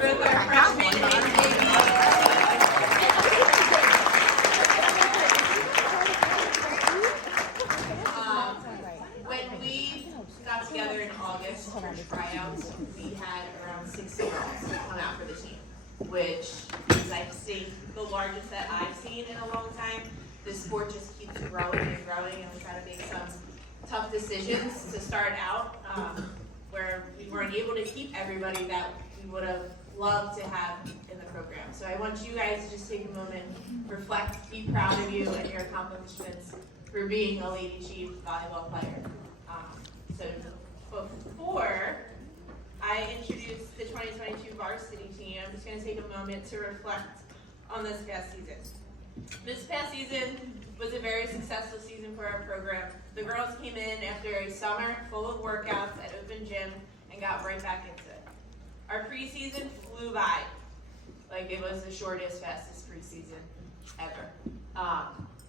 both our freshmen and when we got together in August for tryouts, we had around 60 girls come out for the team, which is, I think, the largest that I've seen in a long time. The sport just keeps growing and growing, and we try to make some tough decisions to start out where we weren't able to keep everybody that we would have loved to have in the program. So I want you guys to just take a moment, reflect, be proud of you and your accomplishments for being a Lady Chief volleyball player. So before I introduce the 2022 varsity team, I'm just going to take a moment to reflect on this past season. This past season was a very successful season for our program. The girls came in after a summer full of workouts at open gym and got right back into it. Our preseason flew by like it was the shortest, fastest preseason ever.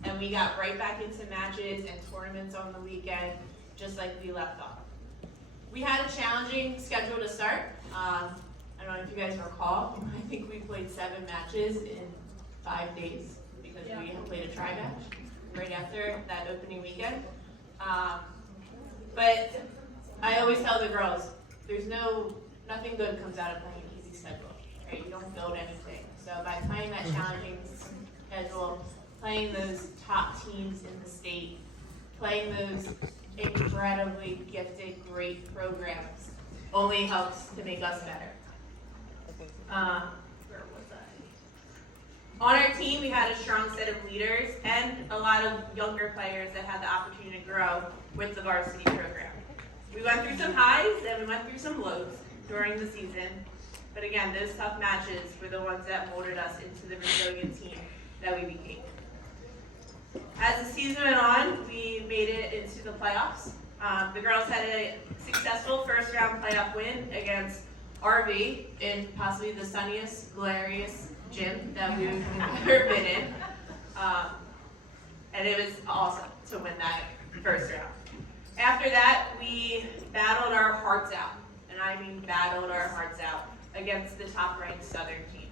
And we got right back into matches and tournaments on the weekend, just like we left off. We had a challenging schedule to start. I don't know if you guys recall, I think we played 7 matches in 5 days because we had played a tri-match right after that opening weekend. But I always tell the girls, nothing good comes out of playing an easy schedule, right? You don't build anything. So by playing that challenging schedule, playing those top teams in the state, playing those incredibly gifted, great programs, only helps to make us better. Where was I? On our team, we had a strong set of leaders and a lot of younger players that had the opportunity to grow with the varsity program. We went through some highs and we went through some lows during the season, but again, those tough matches were the ones that molded us into the resilient team that we became. As the season went on, we made it into the playoffs. The girls had a successful first round playoff win against RV in possibly the sunniest, glorious gym that we've ever been in. And it was awesome to win that first round. After that, we battled our hearts out, and I mean battled our hearts out against the top-ranked Southern team.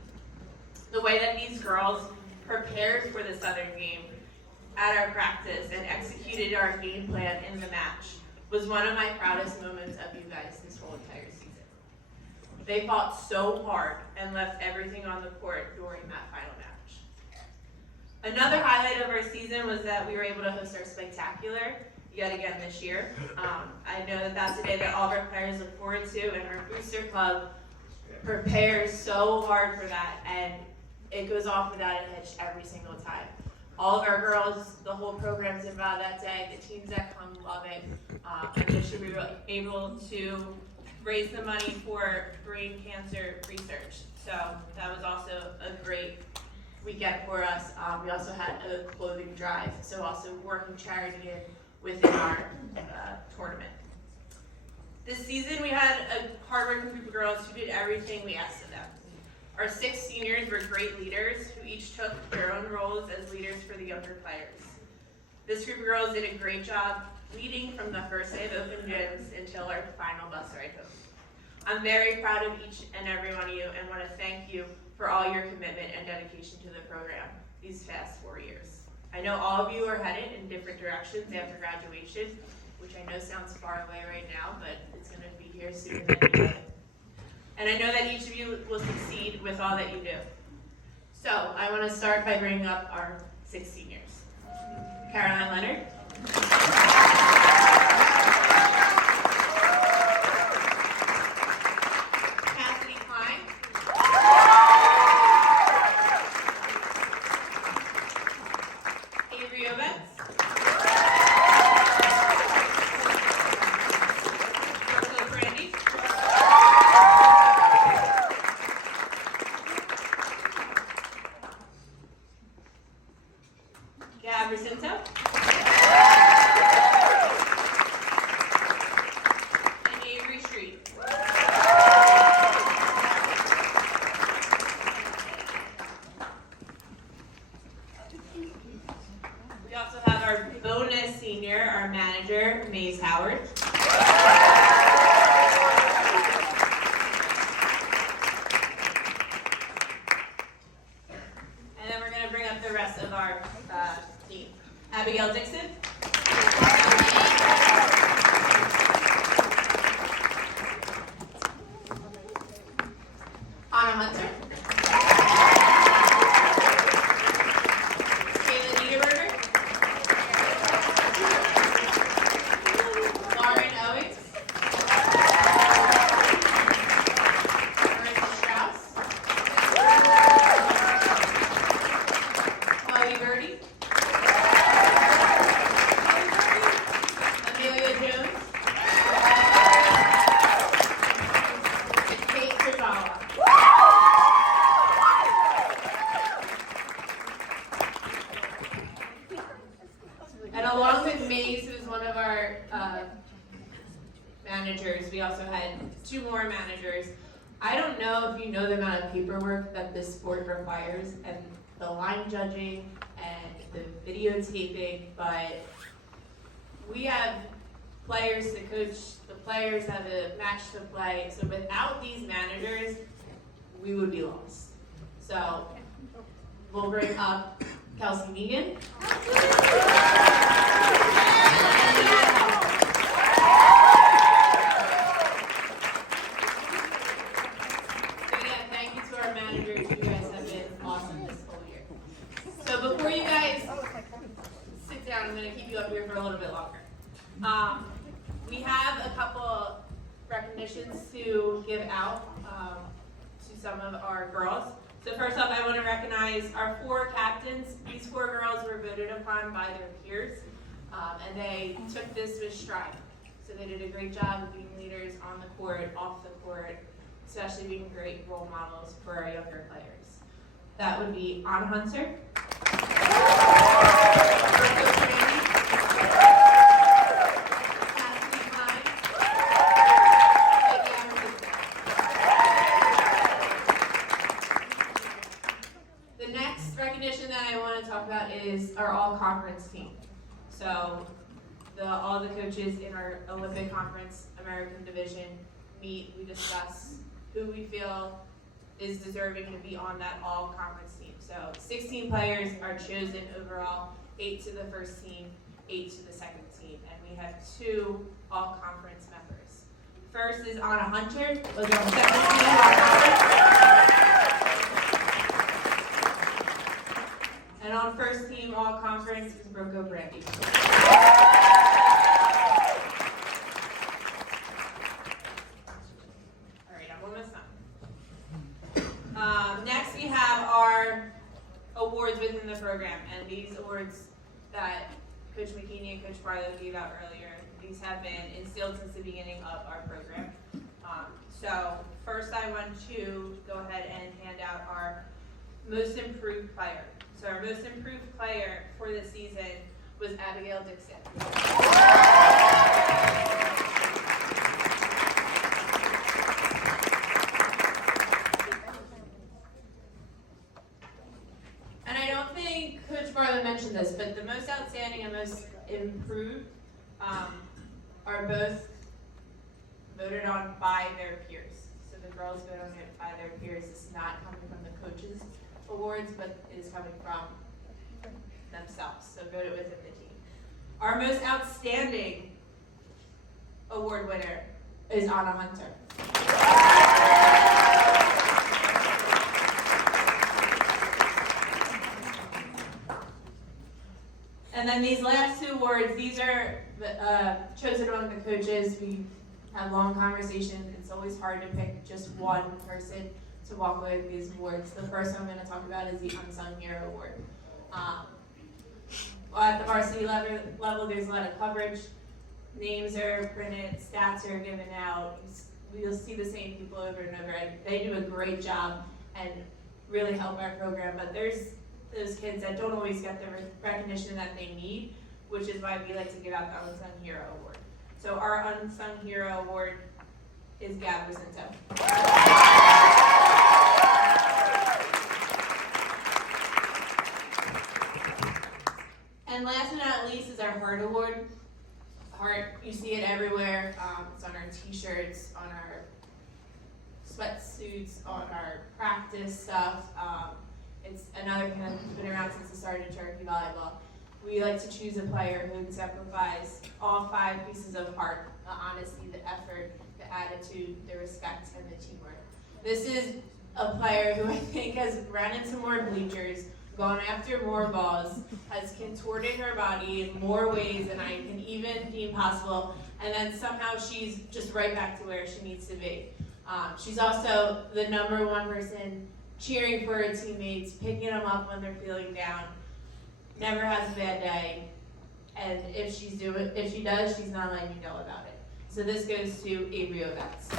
The way that these girls prepared for the Southern game at our practice and executed our game plan in the match was one of my proudest moments of you guys this whole entire season. They fought so hard and left everything on the court during that final match. Another highlight of our season was that we were able to host our spectacular yet again this year. I know that that's a day that all of our players look forward to, and our booster club prepares so hard for that, and it goes off without a hitch every single time. All of our girls, the whole program's involved that day. The teams that come love it. And this year we were able to raise the money for brain cancer research. So that was also a great weekend for us. We also had a clothing drive, so also working charity within our tournament. This season we had a hardworking group of girls who did everything we asked of them. Our 6 seniors were great leaders who each took their own roles as leaders for the younger players. This group of girls did a great job leading from the first day of open gyms until our final bus ride home. I'm very proud of each and every one of you and want to thank you for all your commitment and dedication to the program these past 4 years. I know all of you are headed in different directions after graduation, which I know sounds far away right now, but it's going to be here sooner than you know. And I know that each of you will succeed with all that you do. So I want to start by bringing up our 6 seniors. Caroline Leonard. Cassidy Klein. Avery Ovets. Brooke Brandy. Gab Jacinto. Abigail Dixon. Anna Hunter. Kayla Niederberger. Lauren Owings. Marissa Strauss. Chloe Birdie. Amelia Jones. And Kate Trezala. And along with Maze, who's one of our managers, we also had 2 more managers. I don't know if you know the amount of paperwork that this sport requires, and the line judging and the videotaping, but we have players to coach, the players have a match to play, so without these managers, we would be lost. So we'll bring up Kelsey Megan. Thank you to our managers. You guys have been awesome this whole year. So before you guys sit down, I'm going to keep you up here for a little bit longer. We have a couple recognitions to give out to some of our girls. So first off, I want to recognize our 4 captains. These 4 girls were voted upon by their peers, and they took this with stride. So they did a great job of being leaders on the court, off the court, especially being great role models for our younger players. That would be Anna Hunter, is our all-conference team. So all the coaches in our Olympic Conference American Division meet, we discuss who we feel is deserving to be on that all-conference team. So 16 players are chosen overall, 8 to the first team, 8 to the second team, and we have 2 all-conference members. First is Anna Hunter, was on the second team all-conference. And on first team all-conference is Brooke Brandy. All right, I'm almost done. Next we have our awards within the program, and these awards that Coach McKinney and Coach Barlow gave out earlier, these have been instilled since the beginning of our program. So first I want to go ahead and hand out our most improved player. So our most improved player for the season was Abigail Dixon. And I don't think Coach Barlow mentioned this, but the most outstanding and most improved are both voted on by their peers. So the girls vote on it by their peers. It's not coming from the coaches' awards, but it is coming from themselves, so voted within the team. Our most outstanding award winner is Anna Hunter. And then these last 2 awards, these are chosen among the coaches. We have long conversations. It's always hard to pick just one person to walk away with these awards. The first one I'm going to talk about is the Unsung Hero Award. At the varsity level, there's a lot of coverage. Names are printed, stats are given out. You'll see the same people over and over. And they do a great job and really help our program. But there's those kids that don't always get the recognition that they need, which is why we like to give out the Unsung Hero Award. So our Unsung Hero Award is Gab Rosinto. And last but not least is our Heart Award. Heart, you see it everywhere. It's on our t-shirts, on our sweatsuits, on our practice stuff. It's another kind of been around since the start of Cherokee Volleyball. We like to choose a player who exemplifies all 5 pieces of heart: the honesty, the effort, the attitude, the respect, and the teamwork. This is a player who I think has run into more bleachers, gone after more balls, has contorted her body in more ways than I can even deem possible, and then somehow she's just right back to where she needs to be. She's also the #1 person cheering for her teammates, picking them up when they're feeling down, never has a bad day, and if she does, she's not letting you know about it. So this goes to Avery Ovets.